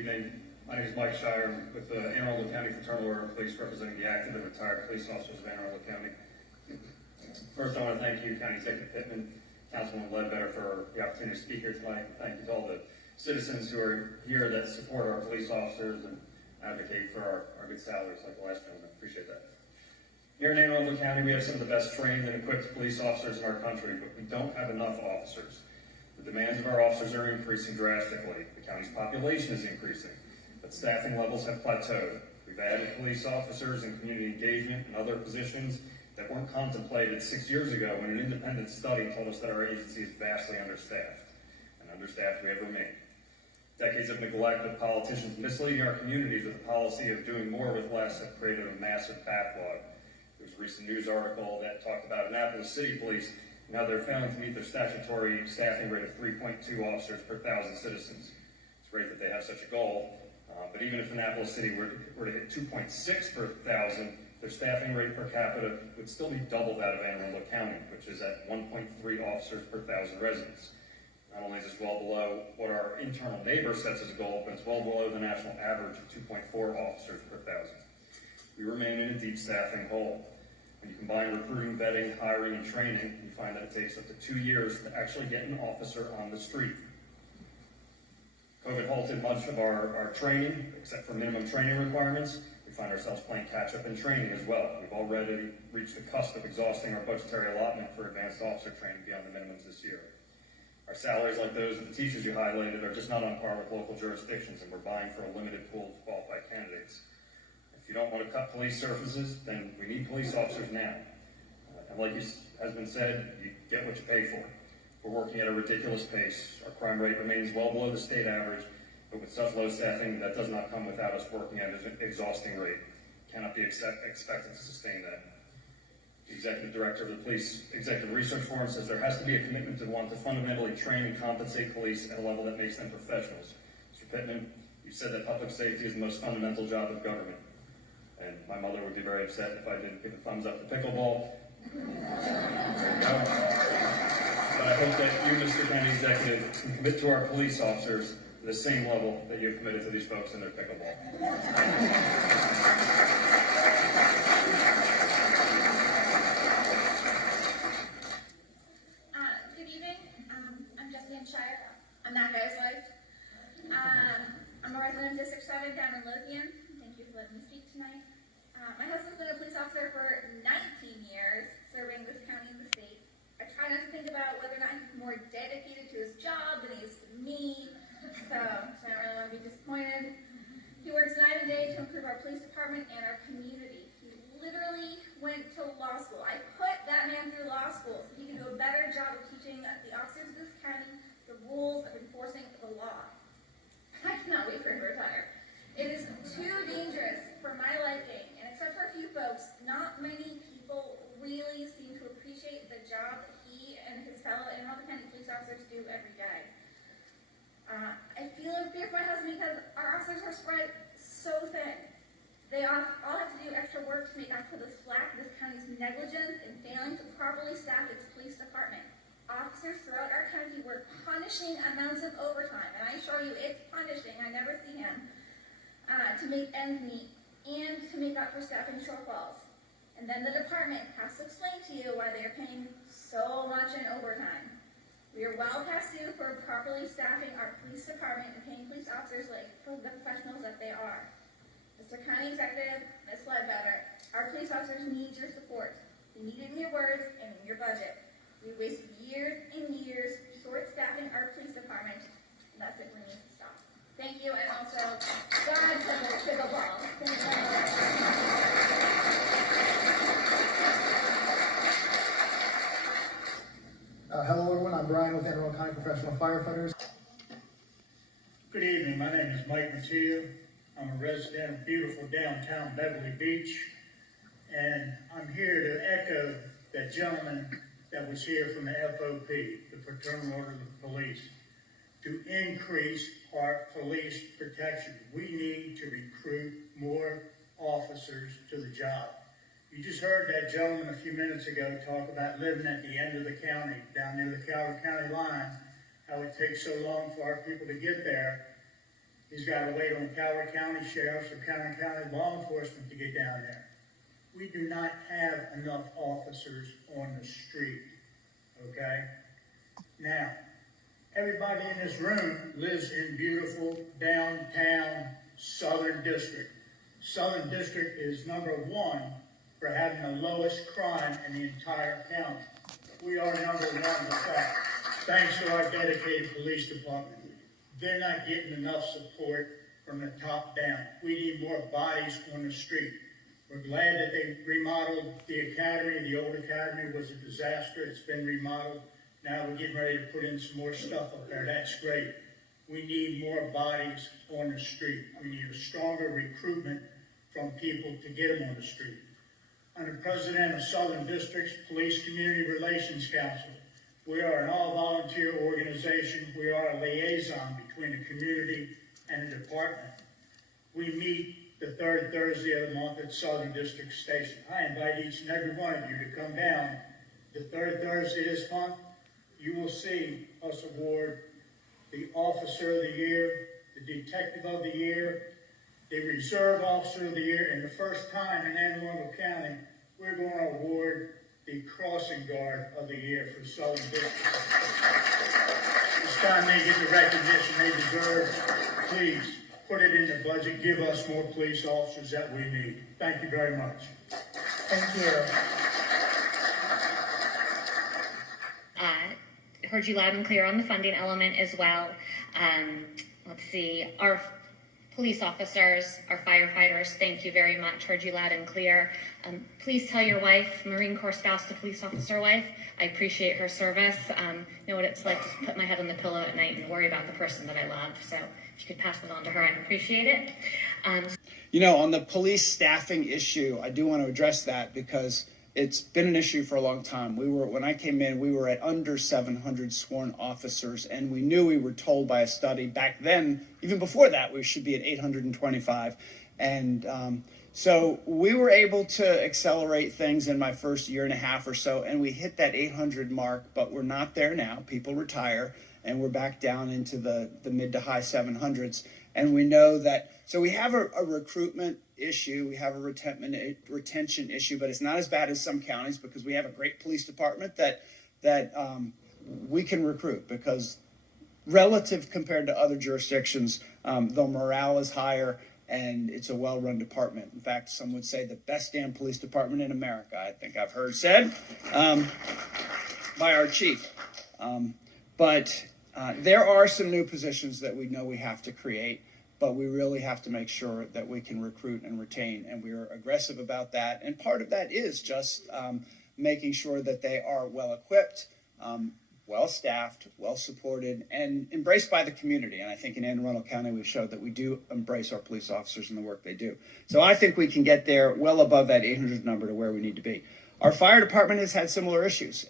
evening. My name is Mike Shier with the Anne Arundel County Fraternal Order of Police, representing the active and retired police officers of Anne Arundel County. First, I want to thank you, County Executive Pittman, Councilman Ledbetter, for the opportunity to speak here tonight. Thank you to all the citizens who are here that support our police officers and advocate for our good salaries, like the last gentleman. Appreciate that. Here in Anne Arundel County, we have some of the best trained and equipped police officers in our country, but we don't have enough officers. The demands of our officers are increasing drastically. The county's population is increasing, but staffing levels have plateaued. We've added police officers and community engagement and other positions that weren't contemplated 6 years ago when an independent study told us that our agency is vastly understaffed. And understaffed we have remained. Decades of neglect of politicians misleading our communities with a policy of doing more with less have created a massive backlog. There was a recent news article that talked about Annapolis City Police and how they're failing to meet their statutory staffing rate of 3.2 officers per 1,000 citizens. It's great that they have such a goal, but even if Annapolis City were to hit 2.6 per 1,000, their staffing rate per capita would still be double that of Anne Arundel County, which is at 1.3 officers per 1,000 residents. Not only is this well below what our internal neighbor sets as a goal, but it's well below the national average of 2.4 officers per 1,000. We remain in a deep staffing hole. When you combine recruiting, vetting, hiring, and training, you find that it takes up to 2 years to actually get an officer on the street. COVID halted much of our training, except for minimum training requirements. We find ourselves playing catch-up in training as well. We've already reached the cusp of exhausting our budgetary allotment for advanced officer training beyond the minimums this year. Our salaries, like those of the teachers you highlighted, are just not on par with local jurisdictions, and we're vying for a limited pool of qualified candidates. If you don't want to cut police services, then we need police officers now. And like has been said, you get what you pay for. We're working at a ridiculous pace. Our crime rate remains well below the state average, but with such low staffing, that does not come without us working at an exhausting rate. Cannot be expected to sustain that. The executive director of the Police Executive Research Forum says there has to be a commitment to fundamentally train and compensate police at a level that makes them professionals. Mr. Pittman, you said that public safety is the most fundamental job of government. And my mother would be very upset if I didn't give a thumbs up to pickleball. There you go. But I hope that you, Mr. County Executive, can commit to our police officers to the same level that you've committed to these folks in their pickleball. Good evening. I'm Jesseanne Shier. I'm that guy's wife. I'm a resident of District 7 down in Lothian. Thank you for letting me speak tonight. My husband's been a police officer for 19 years, serving this county and the state. I try not to think about whether or not he's more dedicated to his job than he is to me, so I don't really want to be disappointed. He works night and day to improve our police department and our community. He literally went to law school. I put that man through law school so he can do a better job of teaching the officers of this county the rules of enforcing the law. I cannot wait for him to retire. It is too dangerous for my liking, and except for a few folks, not many people really seem to appreciate the job that he and his fellow Anne Arundel County police officers do every day. I feel in fear for my husband because our officers are spread so thin. They all have to do extra work to make up for the slack of this county's negligence in failing to properly staff its police department. Officers throughout our county work punishing amounts of overtime, and I assure you it's punishing, I never see him, to make ends meet and to make up for staffing shortfalls. And then the department has to explain to you why they are paying so much in overtime. We are well past due for properly staffing our police department and paying police officers like for the professionals that they are. Mr. County Executive, Ms. Ledbetter, our police officers need your support. We need it in your words and in your budget. We wasted years and years short-staffing our police department, and that simply needs to stop. Thank you, and also, God pickleball. Thank you very much. Hello everyone, I'm Brian with Anne Arundel County Professional Firefighters. Good evening, my name is Mike Mattia. I'm a resident of beautiful downtown Beverly Beach, and I'm here to echo that gentleman that was here from the FOP, the Fraternal Order of Police, to increase our police protection. We need to recruit more officers to the job. You just heard that gentleman a few minutes ago talk about living at the end of the county, down near the Calvert County line, how it takes so long for our people to get there. He's got to wait on Calvert County Sheriff's or Calvert County law enforcement to get down there. We do not have enough officers on the street, okay? Now, everybody in this room lives in beautiful downtown Southern District. Southern District is #1 for having the lowest crime in the entire county. We are #1 in fact, thanks to our dedicated police department. They're not getting enough support from the top down. We need more bodies on the street. We're glad that they remodeled the academy. The old academy was a disaster. It's been remodeled. Now we're getting ready to put in some more stuff up there. That's great. We need more bodies on the street. We need a stronger recruitment from people to get them on the street. I'm the president of Southern District's Police Community Relations Council. We are an all-volunteer organization. We are a liaison between the community and the department. We meet the third Thursday of the month at Southern District Station. I invite each and every one of you to come down the third Thursday this month. You will see us award the Officer of the Year, the Detective of the Year, the Reserve Officer of the Year, and the first time in Anne Arundel County, we're going to award the Crossing Guard of the Year for Southern District. It's time they get the recognition they deserve. Please, put it in the budget. Give us more police officers that we need. Thank you very much. Thank you. Heard you loud and clear on the funding element as well. Let's see, our police officers, our firefighters, thank you very much. Heard you loud and clear. Please tell your wife, Marine Corps spouse to police officer wife, I appreciate her service. Know what it's like to put my head on the pillow at night and worry about the person that I love. So if you could pass that on to her, I'd appreciate it. You know, on the police staffing issue, I do want to address that because it's been an issue for a long time. When I came in, we were at under 700 sworn officers, and we knew, we were told by a study back then, even before that, we should be at 825. And so we were able to accelerate things in my first year and a half or so, and we hit that 800 mark, but we're not there now. People retire, and we're back down into the mid to high 700s. And we know that, so we have a recruitment issue, we have a retention issue, but it's not as bad as some counties because we have a great police department that we can recruit, because relative compared to other jurisdictions, the morale is higher and it's a well-run department. In fact, some would say the best damn police department in America, I think I've heard said by our chief. But there are some new positions that we know we have to create, but we really have to make sure that we can recruit and retain, and we're aggressive about that. And part of that is just making sure that they are well-equipped, well-staffed, well-supported, and embraced by the community. And I think in Anne Arundel County, we've showed that we do embrace our police officers and the work they do. So I think we can get there well above that 800 number to where we need to be. Our fire department has had similar issues.